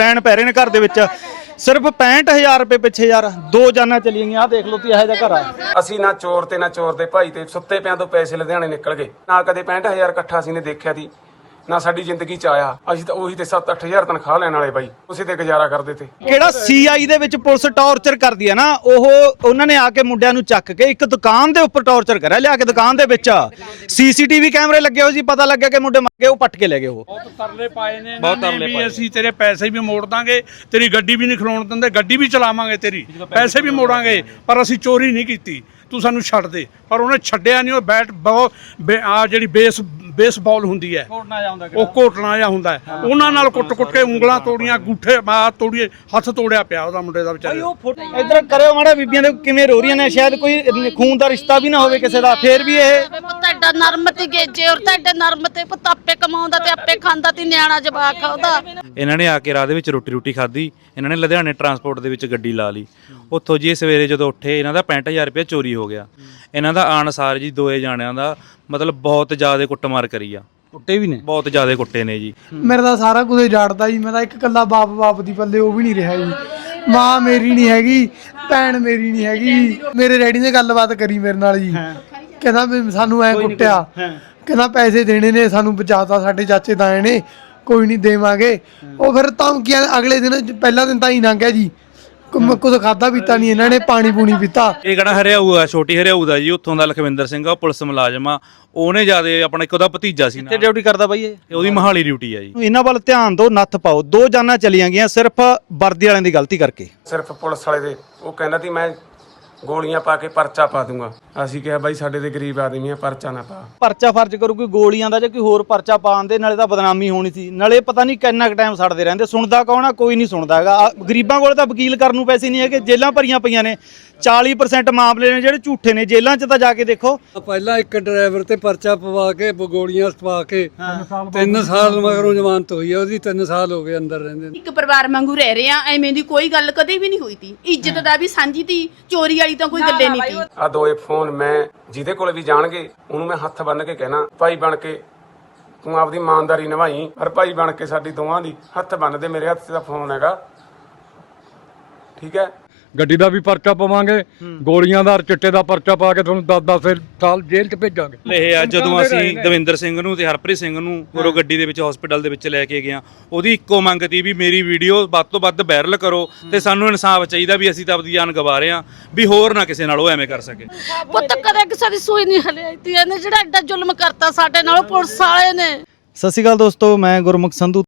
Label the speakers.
Speaker 1: ਪੈਣ ਪੈ ਰਹੇ ਨੇ ਘਰ ਦੇ ਵਿੱਚ। ਸਿਰਫ 65000 ਰੁਪਏ ਪਿੱਛੇ ਯਾਰ 2 ਜਾਨਾਂ ਚਲੀਆਂ ਗਈਆਂ। ਆਹ ਦੇਖ ਲਓ ਤੁਸੀਂ ਇਹੋ ਜਿਹਾ ਘਰ ਆ।
Speaker 2: ਅਸੀਂ ਨਾ ਚੋਰ ਦੇ ਭਾਈ ਤੇ ਸੁੱਤੇ ਪਿਆਂ ਤੋਂ ਪੈਸੇ ਲੁਧਿਆਣੇ ਨਿਕਲ ਗਏ। ਨਾ ਕਦੇ 65000 ਇਕੱਠਾ ਅਸੀਂ ਨੇ ਦੇਖਿਆ ਸੀ, ਨਾ ਸਾਡੀ ਜ਼ਿੰਦਗੀ ਚ ਆਇਆ। ਅਸੀਂ ਤਾਂ ਉਹੀ ਤੇ 7-8000 ਤਨਖਾਹ ਲੈਣ ਵਾਲੇ ਬਾਈ, ਉਸੇ ਤੇ ਗੁਜ਼ਾਰਾ ਕਰਦੇ ਤੇ।
Speaker 1: ਕਿਹੜਾ ਸੀਆਈ ਦੇ ਵਿੱਚ ਪੁਲਿਸ ਟੌਰਚਰ ਕਰਦੀ ਹੈ ਨਾ, ਉਹਨਾਂ ਨੇ ਆ ਕੇ ਮੁੰਡਿਆਂ ਨੂੰ ਚੱਕ ਕੇ ਇੱਕ ਦੁਕਾਨ ਦੇ ਉੱਪਰ ਟੌਰਚਰ ਕਰਿਆ, ਲਿਆ ਕੇ ਦੁਕਾਨ ਦੇ ਵਿੱਚ। ਸੀਸੀਟੀਵੀ ਕੈਮਰੇ ਲੱਗੇ ਹੋਏ ਸੀ, ਪਤਾ ਲੱਗਿਆ ਕਿ ਮੁੰਡੇ ਮਰ ਗਏ, ਉਹ ਪੱਟ ਕੇ ਲੈ ਗਏ। ਉਹ
Speaker 3: ਬਹੁਤ ਤਰਲੇ ਪਾਏ ਨੇ, ਬਹੁਤ ਤਰਲੇ ਪਾਏ। ਅਸੀਂ ਤੇਰੇ ਪੈਸੇ ਵੀ ਮੋੜ ਦਾਂਗੇ, ਤੇਰੀ ਗੱਡੀ ਵੀ ਨਹੀਂ ਖਲੋਣ ਦਿੰਦੇ, ਗੱਡੀ ਵੀ ਚਲਾਵਾਂਗੇ ਤੇਰੀ, ਪੈਸੇ ਵੀ ਮੋੜਾਂਗੇ, ਪਰ ਅਸੀਂ ਚੋਰੀ ਨਹੀਂ ਕੀਤੀ, ਤੂੰ ਸਾਨੂੰ ਛੱਡ ਦੇ। ਪਰ ਉਹਨੇ ਛੱਡਿਆ ਨਹੀਂ। ਉਹ ਬੈਟ ਆ ਜਿਹੜੀ ਬੇਸਬਾਲ ਹੁੰਦੀ ਹੈ, ਉਹ ਘੋਟਣਾ ਜਿਹਾ ਹੁੰਦਾ ਹੈ, ਉਹਨਾਂ ਨਾਲ ਕੁੱਟ-ਕੁੱਟ ਕੇ ਉਂਗਲਾਂ ਤੋੜੀਆਂ, ਅੰਗੂਠੇ ਬਾਤ ਤੋੜੀਏ, ਹੱਥ ਤੋੜਿਆ ਪਿਆ ਉਹਦਾ, ਮੁੰਡੇ ਦਾ ਵਿਚਾਰੇ।
Speaker 1: ਇੱਧਰ ਕਰਿਓ ਮਾੜਾ, ਬੀਬੀਆਂ ਦੇ ਕਿਵੇਂ ਰੋ ਰਹੀਆਂ ਨੇ, ਸ਼ਾਇਦ ਕੋਈ ਖੂਨ ਦਾ ਰਿਸ਼ਤਾ ਵੀ ਨਾ ਹੋਵੇ ਕਿਸੇ ਦਾ, ਫੇਰ ਵੀ ਇਹ
Speaker 4: ਪੁੱਤ ਐਡਾ ਨਰਮ ਤੇ ਗੇਜੇ, ਔਰ ਤਾਂ ਐਡਾ ਨਰਮ ਤੇ ਪੁੱਤ ਆਪੇ ਕਮਾਉਂਦਾ ਤੇ ਆਪੇ ਖਾਂਦਾ ਤੇ ਨਿਆਣਾ ਜਵਾਕ ਉਹਦਾ।
Speaker 5: ਇਹਨਾਂ ਨੇ ਆ ਕੇ ਰਾਹ ਦੇ ਵਿੱਚ ਰੋਟੀ ਖਾਧੀ। ਇਹਨਾਂ ਨੇ ਲੁਧਿਆਣੇ ਟਰਾਂਸਪੋਰਟ ਦੇ ਵਿੱਚ ਗੱਡੀ ਲਾ ਲਈ। ਉੱਥੋਂ ਜੀ ਸਵੇਰੇ ਜਦੋਂ ਉੱਠੇ, ਇਹਨਾਂ ਦਾ 65000 ਰੁਪਏ ਚੋਰੀ ਹੋ ਗਿਆ। ਇਹਨਾਂ ਦਾ ਆਣ ਸਾਰ ਜੀ ਦੋਏ ਜਾਣਿਆਂ ਦਾ ਮਤਲਬ ਬਹੁਤ ਜ਼ਿਆਦਾ ਕੁੱਟਮਾਰ ਕਰੀ ਆ।
Speaker 1: ਕੁੱਟੇ ਵੀ ਨੇ,
Speaker 5: ਬਹੁਤ ਜ਼ਿਆਦਾ ਕੁੱਟੇ ਨੇ ਜੀ।
Speaker 6: ਮੇਰਾ ਤਾਂ ਸਾਰਾ ਕੁਝ ਜਾੜਦਾ ਜੀ। ਮੈਂ ਤਾਂ ਇੱਕ ਇਕੱਲਾ ਬਾਪ ਦੀ ਪੱਲੇ, ਉਹ ਵੀ ਨਹੀਂ ਰਿਹਾ ਜੀ। ਮਾਂ ਮੇਰੀ ਨਹੀਂ ਹੈਗੀ, ਭੈਣ ਮੇਰੀ ਨਹੀਂ ਹੈਗੀ। ਮੇਰੇ ਡੈਡੀ ਨੇ ਗੱਲਬਾਤ ਕਰੀ ਮੇਰੇ ਨਾਲ ਜੀ, ਕਹਿੰਦਾ ਵੀ ਸਾਨੂੰ ਐ ਕੁੱਟਿਆ, ਕਹਿੰਦਾ ਪੈਸੇ ਦੇਣੇ ਨੇ, ਸਾਨੂੰ ਬਚਾਤਾ ਸਾਡੇ ਚਾਚੇ ਤਾਏ ਨੇ, ਕੋਈ ਨਹੀਂ ਦੇਵਾਂਗੇ। ਉਹ ਫਿਰ ਧਮਕੀਆਂ ਅਗਲੇ ਦਿਨ, ਪਹਿਲਾ ਦਿਨ ਤਾਂ ਹੀ ਲੰਘ ਗਿਆ ਜੀ, ਕੁਝ ਖਾਦਾ ਪੀਤਾ ਨਹੀਂ ਇਹਨਾਂ ਨੇ, ਪਾਣੀ ਪੂਣੀ ਪੀਤਾ।
Speaker 5: ਇਹ ਕਿਹੜਾ ਹਰਿਆਊ ਆ, ਛੋਟੀ ਹਰਿਆਊ ਦਾ ਜੀ, ਉੱਥੋਂ ਦਾ ਲਖਵਿੰਦਰ ਸਿੰਘ ਆ, ਪੁਲਿਸ ਮੁਲਾਜ਼ਮ ਆ। ਉਹਨੇ ਜਿਆਦਾ ਆਪਣਾ ਇੱਕ ਉਹਦਾ ਭਤੀਜਾ ਸੀ,
Speaker 1: ਤੇ ਡਿਊਟੀ ਕਰਦਾ ਬਾਈ ਇਹ,
Speaker 5: ਉਹਦੀ ਮਹਾਲੀ ਡਿਊਟੀ ਆ ਜੀ।
Speaker 1: ਇਹਨਾਂ ਵੱਲ ਧਿਆਨ ਦਿਓ, ਨੱਥ ਪਾਓ। 2 ਜਾਨਾਂ ਚਲੀਆਂ ਗਈਆਂ ਸਿਰਫ ਵਰਦੀ ਵਾਲਿਆਂ ਦੀ ਗਲਤੀ ਕਰਕੇ।
Speaker 2: ਸਿਰਫ ਪੁਲਿਸ ਵਾਲੇ ਦੇ ਉਹ ਕਹਿੰਦਾ ਸੀ ਮੈਂ ਗੋਲੀਆਂ ਪਾ ਕੇ ਪਰਚਾ ਪਾ ਦੂੰਗਾ। ਅਸੀਂ ਕਿਹਾ ਬਾਈ ਸਾਡੇ ਤੇ ਗਰੀਬ ਆਦਮੀ ਆ, ਪਰਚਾ ਨਾ ਪਾ।
Speaker 1: ਪਰਚਾ ਫਰਜ਼ ਕਰੂ ਕੋਈ ਗੋਲੀਆਂ ਦਾ ਜਾਂ ਕੋਈ ਹੋਰ ਪਰਚਾ ਪਾਉਣ ਦੇ, ਨਾਲੇ ਤਾਂ ਬਦਨਾਮੀ ਹੋਣੀ ਸੀ, ਨਾਲੇ ਪਤਾ ਨਹੀਂ ਕਿੰਨਾ ਕੁ ਟਾਈਮ ਸੜਦੇ ਰਹਿੰਦੇ। ਸੁਣਦਾ ਕੌਣ ਆ? ਕੋਈ ਨਹੀਂ ਸੁਣਦਾ ਹੈਗਾ। ਗਰੀਬਾਂ ਕੋਲ ਤਾਂ ਵਕੀਲ ਕਰਨ ਨੂੰ ਪੈਸੇ ਨਹੀਂ ਹੈਗੇ, ਜੇਲ੍ਹਾਂ ਭਰੀਆਂ ਪਈਆਂ ਨੇ। 40% ਮਾਮਲੇ ਨੇ ਜਿਹੜੇ ਝੂਠੇ ਨੇ, ਜੇਲ੍ਹਾਂ 'ਚ ਤਾਂ ਜਾ ਕੇ ਦੇਖੋ।
Speaker 7: ਪਹਿਲਾਂ ਇੱਕ ਡਰਾਈਵਰ ਤੇ ਪਰਚਾ ਪਵਾ ਕੇ, ਗੋਲੀਆਂ ਪਵਾ ਕੇ 3 ਸਾਲ ਮਗਰੋਂ ਜ਼ਮਾਨਤ ਹੋਈ ਹੈ ਉਹਦੀ। 3 ਸਾਲ ਹੋ ਗਏ ਅੰਦਰ ਰਹਿੰਦੇ।
Speaker 8: ਇੱਕ ਪਰਿਵਾਰ ਵਾਂਗੂ ਰਹਿ ਰਹੇ ਆ, ਐਵੇਂ ਦੀ ਕੋਈ ਗੱਲ ਕਦੇ ਵੀ ਨਹੀਂ ਹੋਈ ਤੀ। ਇੱਜ਼ਤ ਦਾ ਵੀ ਸਾਂਝੀ ਤੀ, ਚੋਰੀ ਵਾਲੀ ਤਾਂ ਕੋਈ ਗੱਲੇ ਨਹੀਂ ਤੀ।
Speaker 2: ਆ 2 ਫੋਨ ਮੈਂ ਜਿਹਦੇ ਕੋਲ ਵੀ ਜਾਣਗੇ ਉਹਨੂੰ ਮੈਂ ਹੱਥ ਬੰਨ ਕੇ ਕਹਿਣਾ, ਭਾਈ ਬਣ ਕੇ ਤੂੰ ਆਪਦੀ ਇਮਾਨਦਾਰੀ ਨਿਭਾਈ, ਪਰ ਭਾਈ ਬਣ ਕੇ ਸਾਡੀ ਦੋਵਾਂ ਦੀ ਹੱਥ ਬੰਨ ਦੇ। ਮੇਰੇ ਹੱਥ 'ਚ ਤਾਂ ਫੋਨ ਹੈਗਾ, ਠੀਕ ਹੈ।
Speaker 7: ਗੱਡੀ ਦਾ ਵੀ ਪਰਚਾ ਪਵਾਂਗੇ, ਗੋਲੀਆਂ ਦਾ ਚਿੱਟੇ ਦਾ ਪਰਚਾ ਪਾ ਕੇ ਤੁਹਾਨੂੰ 10-10 ਸਾਲ ਜੇਲ੍ਹ 'ਚ ਭੇਜਾਂਗੇ।
Speaker 5: ਇਹ ਆ ਜਦੋਂ ਅਸੀਂ ਦਵਿੰਦਰ ਸਿੰਘ ਨੂੰ ਤੇ ਹਰਪ੍ਰੀਤ ਸਿੰਘ ਨੂੰ ਉਰੋਂ ਗੱਡੀ ਦੇ ਵਿੱਚ ਹਸਪੀਟਲ ਦੇ ਵਿੱਚ ਲੈ ਕੇ ਗਏ, ਉਹਦੀ ਇੱਕੋ ਮੰਗ ਤੀ ਵੀ ਮੇਰੀ ਵੀਡੀਓ ਵੱਧ ਤੋਂ ਵੱਧ ਵਾਇਰਲ ਕਰੋ ਤੇ ਸਾਨੂੰ ਇਨਸਾਫ ਚਾਹੀਦਾ ਵੀ ਅਸੀਂ ਤਾਂ ਆਪਣੀ ਜਾਨ ਗਵਾ ਰਹੇ ਹਾਂ, ਵੀ ਹੋਰ ਨਾ ਕਿਸੇ ਨਾਲ ਉਹ ਐਵੇਂ ਕਰ ਸਕੇ।
Speaker 4: ਪੁੱਤ ਕਦੇ ਕਿਸੇ ਦੀ ਸੂਈ ਨਹੀਂ ਹਲਿਆਈ ਤੀ ਇਹਨੇ, ਜਿਹੜਾ ਐਡਾ ਜ਼ੁਲਮ ਕਰਤਾ ਸਾਡੇ ਨਾਲ ਪੁਲਿਸ ਵਾਲੇ ਨੇ।
Speaker 1: ਸਤਿ ਸ਼੍ਰੀ ਅਕਾਲ ਦੋਸਤੋ, ਮੈਂ ਗੁਰਮੁਖ ਸੰਧੂ